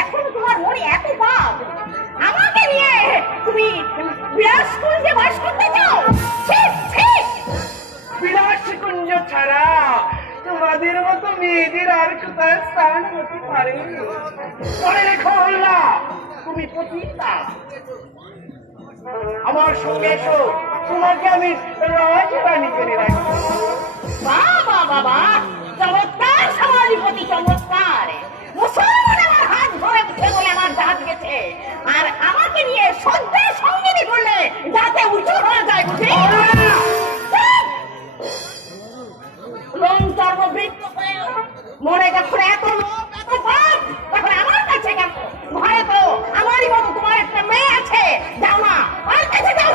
এখন তোমার মনে এত পাপ, আমাকে নিয়ে তুমি বিলাসকুঞ্জে বাস করতে চাও? বিলাসকুঞ্জ ছাড়া তোমাদের মতো মেয়েদের আর কোথায় স্থান হতে পারে? মনে রেখো হল্লা, তুমি পতিতা। আমার সঙ্গে এসো, তোমাকে আমি রাজরানী করে রাখবো। বাবা বাবা, চমৎকার সমাধিপতি, চমৎকার। মুসলমান আমার হাত ধরে উঠে বলে আমার দাঁত গেছে, আর আমাকে নিয়ে সন্ধ্যা সঙ্গীতি করলে যাতে উঁচু হয়ে যায় বুঝি? লোম চর্মবৃত্ত মনে যখন এত লোক এত পাপ, তখন আমার কাছে কেন? ঘরে তো আমারই মতো তোমার একটা মেয়ে আছে, যাও না, ওর কাছে যাও।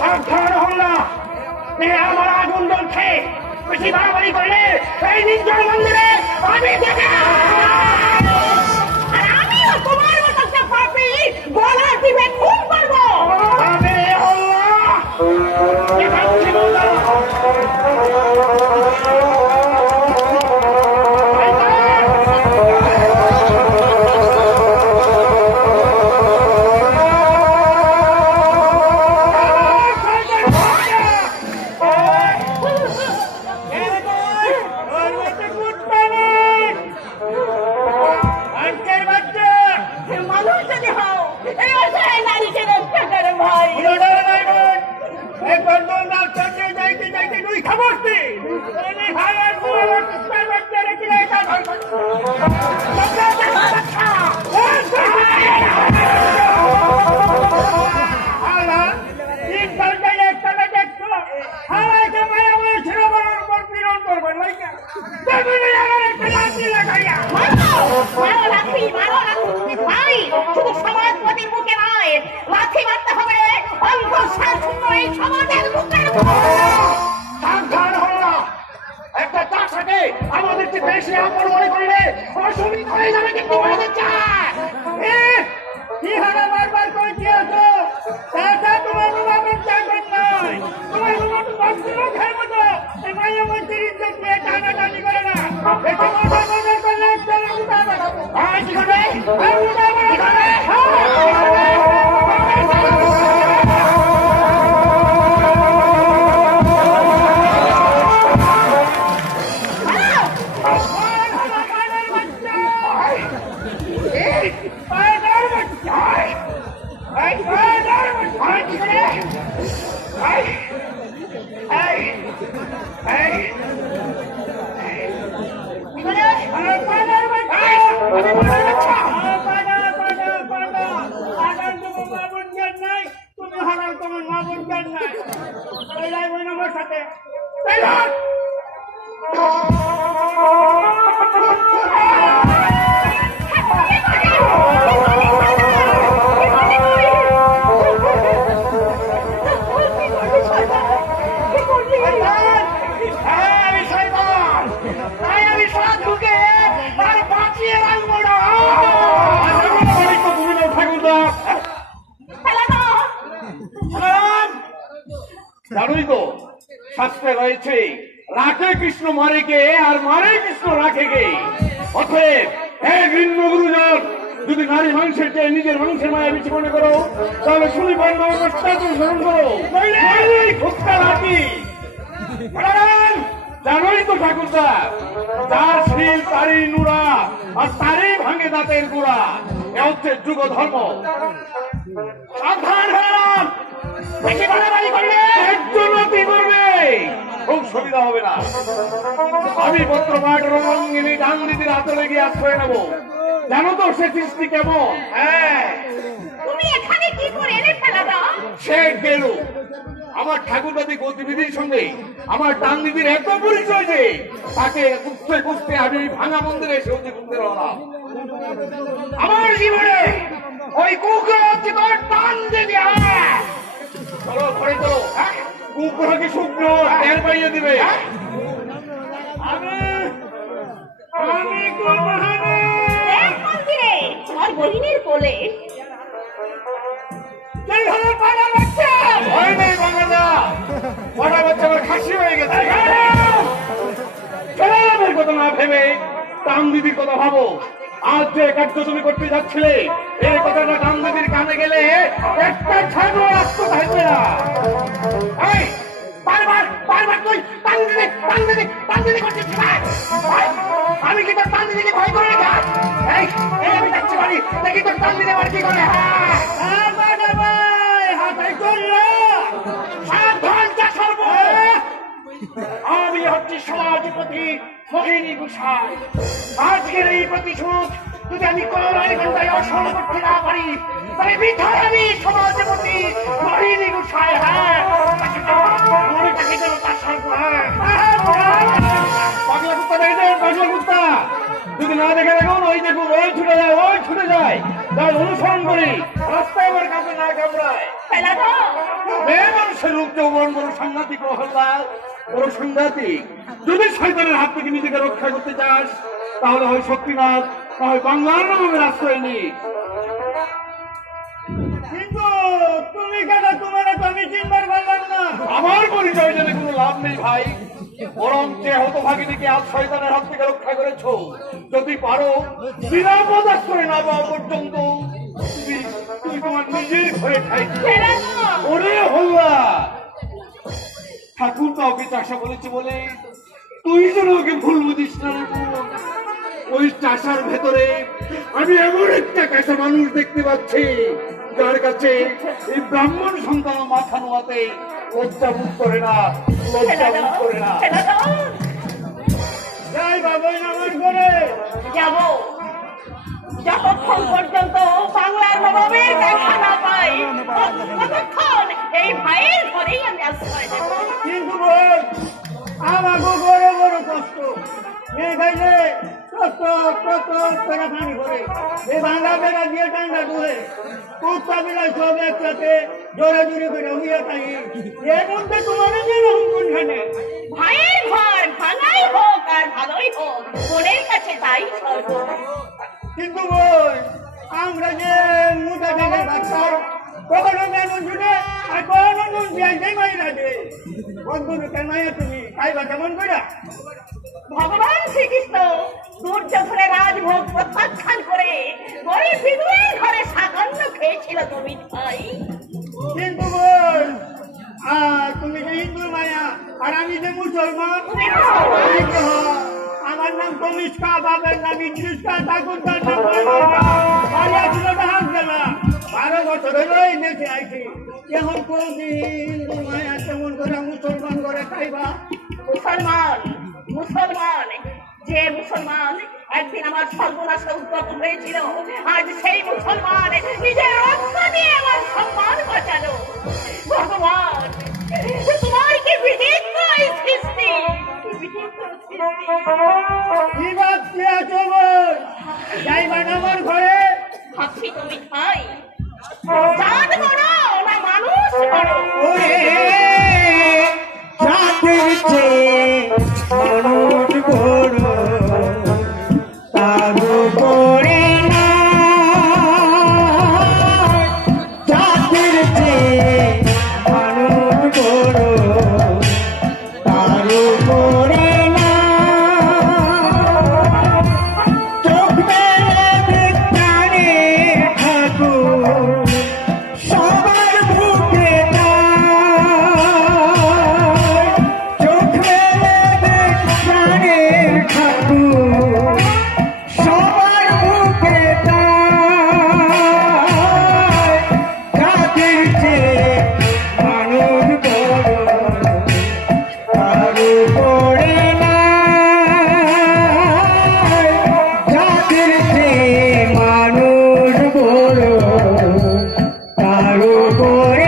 সাবধান হল্লা, আমার আগুন জ্বলছে। বেশি বাড়াবাড়ি করলে এই নির্জন মন্দিরে আমি আর আমিও তোমার মতো একটা পাপী গলা টিপে খুন করবো। শুধু সমাজপতির মুখে নয়, লাথি মারতে হবে সমাজের মুখের। সাবধান হল্লা, একটা চাষাকে আমাদেরকে বেশি আপন মনে করলে অসুবিধা হয়ে যাবে, কিন্তু বলে দিচ্ছে। কি হারা বারবার করে কি আছো? তোমার বাবার চাকরি নয়, তোমার বাবা তো বাচ্চারও খেয়ে মতো এই মাইয়া মন্ত্রীর ইজ্জত নিয়ে টানাটানি করে না। এটা কথা বলে করলে একটা উঠা বাড়াবো। কি করবে? উঠা বাড়াবে। জানোই তো শাস্ত্রে রয়েছে, রাখে কৃষ্ণ মারে কে আর মারে কৃষ্ণ রাখে কে। অতএব গুরুজন, যদি নারী মাংসের চেয়ে নিজের মাংসের মায়া বেশি মনে করো, তাহলে শুনি স্মরণ করো। জানোই তো ঠাকুরদা, যার শিল তারই নুরা আর তারই ভাঙে দাঁতের গোড়া, এ হচ্ছে যুগ ধর্ম। সাবধান হলাম, বেশি বাড়াবাড়ি করলে একজন অতি করবে, খুব সুবিধা হবে না। আমি পত্র পাঠ রঙ্গিনী ডান দিদির হাতে লেগে আশ্রয় নেব। জানো তো সে সৃষ্টি কেমন? হ্যাঁ, তুমি এখানে কি করে এলে ফেলাদা? সে গেল আমার ঠাকুরদাদি গতিবিধির সঙ্গে আমার ডান দিদির এত পরিচয় যে তাকে খুঁজতে খুঁজতে আমি ভাঙা মন্দিরে এসে ঘুরতে রলাম। আমার জীবনে ওই কুকুর টান দিদি চলো ঘরে তো কুকুরকে শুকনো তেল পাইয়ে দিবে। আমি তোমার বলিনের কোলে ভয় নেই বাংলা, বাচ্চা ফাঁসি হয়ে গেছে। ছেলেমেয়ের কথা না ভেবে টান দিদির কথা ভাবো। আজ যে কার্য তুমি করতে যাচ্ছিলে, এই কথাটা টান দিদির কানে গেলে একটা ছাড়ো রাখতে থাকবে না। এই, বারবার বারবার তুই টান দিদি করছিস না? আমি কি তোর টান দিদিকে ভয় করে রেখা? এই এই আমি যাচ্ছি বাড়ি, দেখি তোর টান দিদি আমার কি করে। আমি হচ্ছি সমাজপতি মোহিনী গোসাই। আজকের এই প্রতিশোধ যদি আমি কোনো ঘন্টায় অসহ্য করতে না পারি, তবে বিধায় আমি সমাজপতি মোহিনী গোসাই। হ্যাঁ, মনে থাকে যেন তার সর্ব। পাগলা কুত্তা দেখেছেন? পাগলা কুত্তা যদি না দেখে দেখুন, ওই দেখুন, ওই ছুটে যায় তার অনুসরণ করি, রাস্তায় আমার কাছে না কামড়ায়। মেয়ে মানুষের রূপ যৌবন বড় সাংঘাতিক মহল্লাল, বড় সাংঘাতিক। যদি শয়তানের হাত থেকে নিজেকে রক্ষা করতে চাস, তাহলে হয় শক্তিনাথ, না হয় বাংলার নামের আশ্রয় নি। কিন্তু তুমি কেন? তোমার তো আমি চিনবার পারলাম না। আমার পরিচয় জেনে কোনো লাভ নেই ভাই, বরং যে হতভাগিনীকে আজ শয়তানের হাত থেকে রক্ষা করেছ, যদি পারো নিরাপদ আশ্রয় না পাওয়া পর্যন্ত তুমি তোমার নিজের ঘরে ঠাই দিও। ওরে হল্লা, ঠাকুর কাউকে চাষা বলেছে বলে তুই যেন ওকে ভুল বুঝিস না রে বোন। ওই চাষার ভেতরে আমি এমন একটা কাঁচা মানুষ দেখতে পাচ্ছি, যার কাছে এই ব্রাহ্মণ সন্তান মাথা নোয়াতে লজ্জা বোধ করে না, লজ্জা বোধ করে না। যাই বাবাই নামাজ করে যাব, যতক্ষণ পর্যন্ত বাংলার নবাবের দেখা না পাই, ততক্ষণ এই ভাইয়ের ঘরেই আমি আশ্রয় নেব। কিন্তু বোন, আমাকে বড় বড় কষ্ট, এই গাইলে পানি করে এই ভাঙা বেড়া দিয়ে টান্ডা ডুবে কুত্তা বিলাই সব একসাথে জোরে জোরে করে উড়িয়ে তাই এর মধ্যে তোমার কোনখানে? ভাইয়ের ঘর ভাঙাই হোক আর ভালোই হোক, বোনের কাছে তাই সর্ব। কিন্তু বোন, আমরা যে মুঠা থেকে বাচ্চার কখনো বেগুন ছুটে আর কখনো নুন পেঁয়াজে মাইরা দে বন্ধুকে মাইয়া তুমি খাইবা কেমন করে? ভগবান শ্রীকৃষ্ণ দুর্যোধনের রাজভোগ প্রত্যাখ্যান করে গরিব বিধুয়ের ঘরে সাকান্ন খেয়েছিল তুমি ভাই। কিন্তু বোন, তুমি যে হিন্দু মায়া আর আমি যে মুসলমান। আমার নাম কমিষ্কা, বাবার নাম ইদ্রিসকা, ঠাকুরদার নাম বাড়িয়া ছিল ডাক গেলা। 12 বছর হইল এই দেশে আইছি, এখন কোনদিন হিন্দু মায়া কেমন করে মুসলমান করে খাইবা? মুসলমান যে মুসলমান একদিন আমার সর্বনাশে উদ্যত হয়েছিল, আজ সেই মুসলমান নিজের রক্ত দিয়ে আমার সম্মান বাঁচালো। ভগবান, তোমার কি বিচিত্র এই সৃষ্টি, কি বিচিত্র সৃষ্টি। কি ভাবছি আছো বোন? যাইবা না আমার ঘরে? ভাবছি তুমি খাই চাঁদ বড় না মানুষ বড়? মানুষ বড় তার উপরে না, জাতির চেয়ে মানুষ বড় তার উপরে না। চোখ মেলে বিজ্ঞানে ঠাকুর সবার বুকে চোখ মেলে বিজ্ঞানে ঠাকুর সবার বুকে জাতির চেয়ে মানুষ বড় তার উপরে না, জাতির চেয়ে মানুষ বড় তার উপরে